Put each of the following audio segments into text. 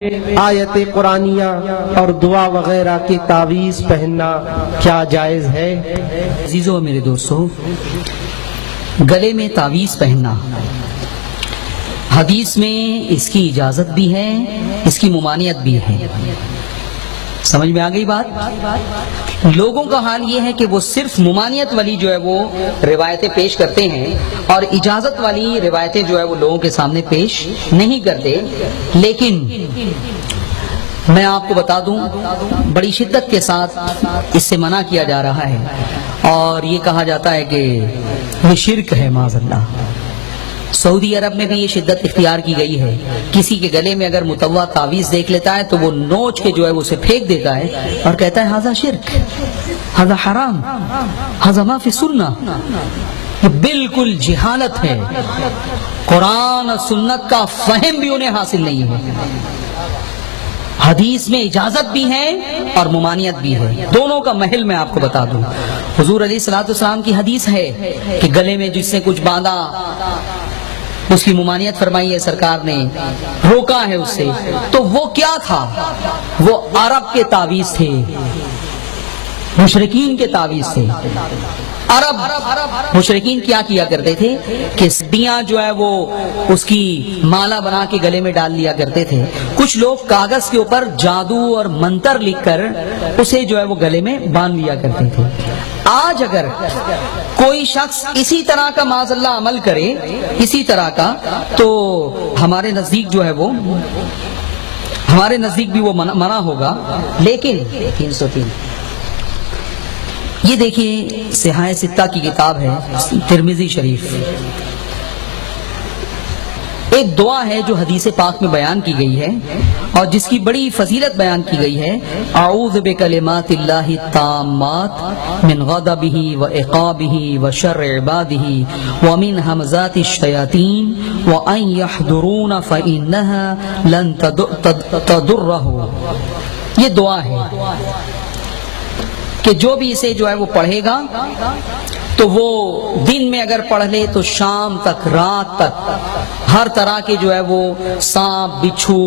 آیت قرآنیہ اور دعا وغیرہ کی تعویذ پہننا کیا جائز ہے؟ عزیزو میرے دوستو، گلے میں تعویذ پہننا حدیث میں اس کی اجازت بھی ہے، اس کی ممانعت بھی ہے۔ سمجھ میں آ گئی بات؟ لوگوں کا حال یہ ہے کہ وہ صرف ممانعت والی جو ہے وہ روایتیں پیش کرتے ہیں اور اجازت والی روایتیں جو ہے وہ لوگوں کے سامنے پیش نہیں کرتے۔ لیکن میں آپ کو بتا دوں، بڑی شدت کے ساتھ اس سے منع کیا جا رہا ہے اور یہ کہا جاتا ہے کہ یہ شرک ہے معاذ اللہ۔ سعودی عرب میں بھی یہ شدت اختیار کی گئی ہے، کسی کے گلے میں اگر متوع تعویذ دیکھ لیتا ہے تو وہ نوچ کے جو ہے وہ اسے پھینک دیتا ہے اور کہتا ہے ھذا شرک، ھذا حرام، ھذا ما فی سنہ۔ یہ بالکل جہالت ہے، قرآن اور سنت کا فہم بھی انہیں حاصل نہیں ہے۔ حدیث میں اجازت بھی ہے اور ممانعت بھی ہے، دونوں کا محل میں آپ کو بتا دوں۔ حضور علیہ الصلوۃ والسلام کی حدیث ہے کہ گلے میں جس نے کچھ باندھا اس کی ممانعت فرمائی ہے، سرکار نے روکا ہے اس سے۔ تو وہ کیا تھا؟ وہ عرب کے تعویذ تھے، مشرکین کے تعویذ تھے۔ عرب مشرکین کیا کیا کرتے تھے کہ سڈیاں جو ہے وہ اس کی مالا بنا کے گلے میں ڈال لیا کرتے تھے۔ کچھ لوگ کاغذ کے اوپر جادو اور منتر لکھ کر اسے جو ہے وہ گلے میں باندھ لیا کرتے تھے۔ آج اگر کوئی شخص اسی طرح کا معاذ اللہ عمل کرے، اسی طرح کا، تو ہمارے نزدیک جو ہے وہ ہمارے نزدیک بھی وہ منع ہوگا۔ لیکن 303 یہ دیکھیے، صحاح ستہ کی کتاب ہے، ترمذی شریف، ایک دعا ہے جو حدیث پاک میں بیان کی گئی ہے اور جس کی بڑی فضیلت بیان کی گئی ہے۔ اعوذ بکلمات اللہ التامات من غضبہ وعقابہ وشر عبادہ ومن ہمزات الشیاطین وان یحضرون فانہا لن تضرہ۔ یہ دعا ہے کہ جو بھی اسے جو ہے وہ پڑھے گا تو وہ دن میں اگر پڑھ لے تو شام تک، رات تک ہر طرح کے جو ہے وہ سانپ، بچھو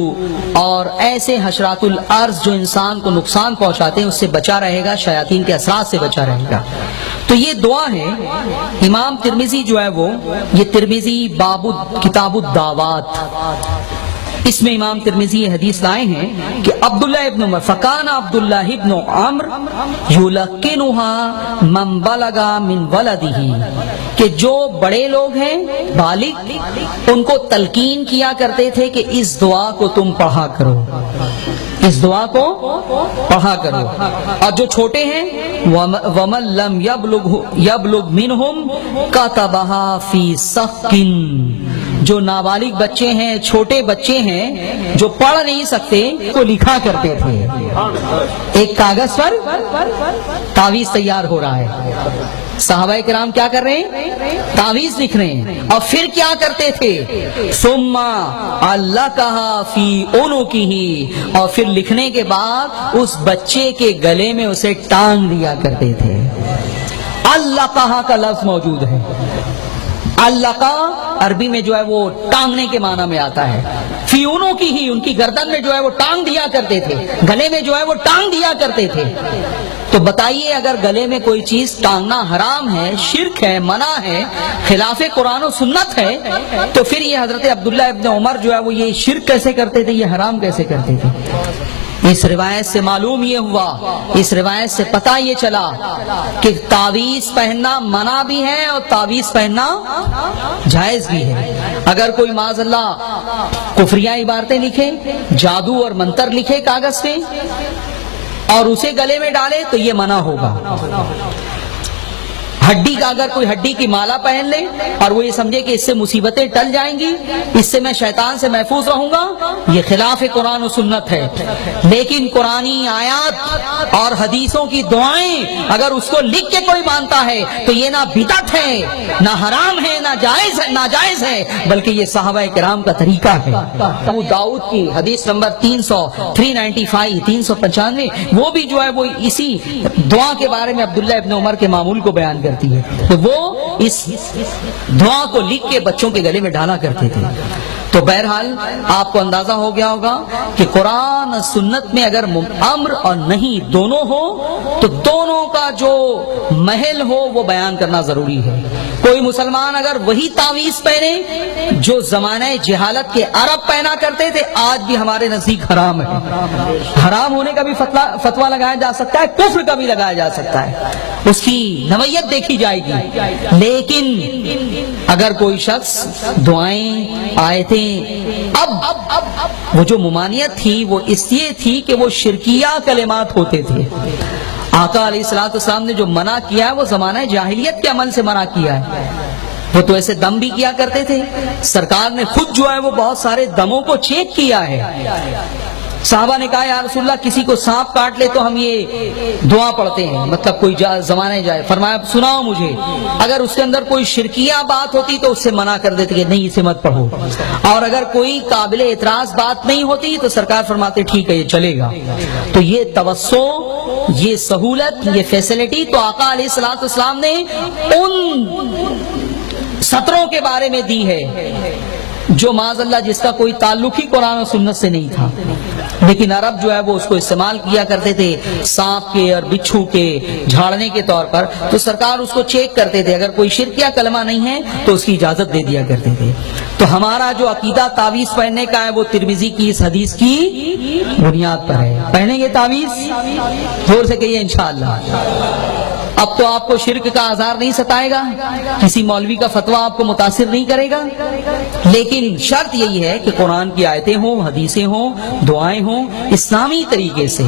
اور ایسے حشرات الارض جو انسان کو نقصان پہنچاتے ہیں اس سے بچا رہے گا، شیاطین کے اثرات سے بچا رہے گا۔ تو یہ دعا ہے۔ امام ترمذی جو ہے وہ، یہ ترمذی باب کتاب الدعوات، اس میں امام ترمذی یہ حدیث لائے ہیں کہ عبداللہ ابن عمر فکان عبداللہ ابن عمر یلقنها من بلغ من ولدہ، کہ جو بڑے لوگ ہیں بالغ ان کو تلقین کیا کرتے تھے کہ اس دعا کو تم پڑھا کرو، اس دعا کو پڑھا کرو۔ اور جو چھوٹے ہیں وَمَن لَّمْ يَبْلُغْ مِنْهُمْ كَتَبَهَا فِي صَفٍ، جو نابالغ بچے ہیں، چھوٹے بچے ہیں جو پڑھ نہیں سکتے، کو لکھا کرتے تھے۔ ایک کاغذ پر تعویذ تیار ہو رہا ہے، صحابہ کرام کیا کر رہے ہیں؟ تعویذ لکھ رہے ہیں۔ اور پھر کیا کرتے تھے؟ ثم علقها فی عنقہ، اور پھر لکھنے کے بعد اس بچے کے گلے میں اسے ٹانگ دیا کرتے تھے۔ علقها کا لفظ موجود ہے۔ علقہ عربی میں جو ہے وہ ٹانگنے کے معنی میں آتا ہے۔ فی عنقہ ہی، ان کی گردن میں جو ہے وہ ٹانگ دیا کرتے تھے، گلے میں جو ہے وہ ٹانگ دیا کرتے تھے۔ تو بتائیے، اگر گلے میں کوئی چیز ٹانگنا حرام ہے، شرک ہے، منع ہے، خلاف قرآن و سنت ہے، تو پھر یہ حضرت عبداللہ ابن عمر جو ہے وہ یہ شرک کیسے کرتے تھے، یہ حرام کیسے کرتے تھے؟ اس روایت سے معلوم یہ ہوا، اس روایت سے پتہ یہ چلا کہ تعویذ پہننا منع بھی ہے اور تعویذ پہننا جائز بھی ہے۔ اگر کوئی معاذ اللہ کفریہ عبارتیں لکھے، جادو اور منتر لکھے کاغذ پہ اور اسے گلے میں ڈالے تو یہ منع ہوگا۔ ہڈی کا اگر کوئی ہڈی کی مالا پہن لے اور وہ یہ سمجھے کہ اس سے مصیبتیں ٹل جائیں گی، اس سے میں شیطان سے محفوظ رہوں گا، یہ خلاف قرآن و سنت ہے۔ لیکن قرآنی آیات اور حدیثوں کی دعائیں اگر اس کو لکھ کے کوئی مانتا ہے تو یہ نہ بدعت ہے، نہ حرام ہے، نہ ناجائز ہے، بلکہ یہ صحابہ کرام کا طریقہ ہے۔ ابو داؤد کی حدیث نمبر 395 395 وہ بھی جو ہے وہ اسی دعا کے بارے میں عبداللہ ابن عمر کے معمول کو بیان کرتی ہے کہ وہ اس دعا کو لکھ کے بچوں کے گلے میں ڈالا کرتے تھے۔ تو بہرحال آپ کو اندازہ ہو گیا ہوگا کہ قرآن اور سنت میں اگر امر اور نہیں دونوں ہو تو دونوں کا جو محل ہو وہ بیان کرنا ضروری ہے. کوئی مسلمان اگر وہی تعویذ پہنے جو زمانہ جہالت کے عرب پہنا کرتے تھے، آج بھی ہمارے نزدیک حرام ہے. حرام ہونے کا بھی فتویٰ لگایا جا سکتا ہے، کفر کا بھی لگایا جا سکتا ہے، اس کی نوعیت دیکھی جائے گی. لیکن اگر کوئی شخص دعائیں آیتیں، اب وہ جو ممانعت تھی وہ اس لیے تھی کہ وہ شرکیہ کلمات ہوتے تھے. آقا علیہ الصلوۃ والسلام نے جو منع کیا ہے وہ زمانہ جاہلیت کے عمل سے منع کیا ہے. وہ تو ایسے دم بھی کیا کرتے تھے. سرکار نے خود جو ہے وہ بہت سارے دموں کو چیک کیا ہے. صحابہ نے کہا یا رسول اللہ کسی کو سانپ کاٹ لے تو ہم یہ دعا پڑھتے ہیں، مطلب کوئی زمانے جائے. فرمایا سناؤ مجھے، اگر اس کے اندر کوئی شرکیہ بات ہوتی تو اس سے منع کر دیتے کہ نہیں اسے مت پڑھو، اور اگر کوئی قابل اعتراض بات نہیں ہوتی تو سرکار فرماتے ٹھیک ہے یہ چلے گا. تو یہ توسع، یہ سہولت، یہ فیسلٹی تو آقا علیہ الصلوۃ والسلام نے ان سطروں کے بارے میں دی ہے جو معاذ اللہ جس کا کوئی تعلق ہی قرآن و سنت سے نہیں تھا. لیکن عرب جو ہے وہ اس کو استعمال کیا کرتے تھے سانپ کے اور بچھو کے جھاڑنے کے طور پر. تو سرکار اس کو چیک کرتے تھے، اگر کوئی شرکیہ کلمہ نہیں ہے تو اس کی اجازت دے دیا کرتے تھے. تو ہمارا جو عقیدہ تعویذ پہننے کا ہے وہ ترمذی کی اس حدیث کی بنیاد پر ہے. پہنیں گے تعویذ؟ زور سے کہیے انشاءاللہ. اب تو آپ کو شرک کا آزار نہیں ستائے گا، کسی مولوی کا فتویٰ آپ کو متاثر نہیں کرے گا. لیکن شرط یہی ہے کہ قرآن کی آیتیں ہوں، حدیثیں ہوں، دعائیں ہوں، اسلامی طریقے سے.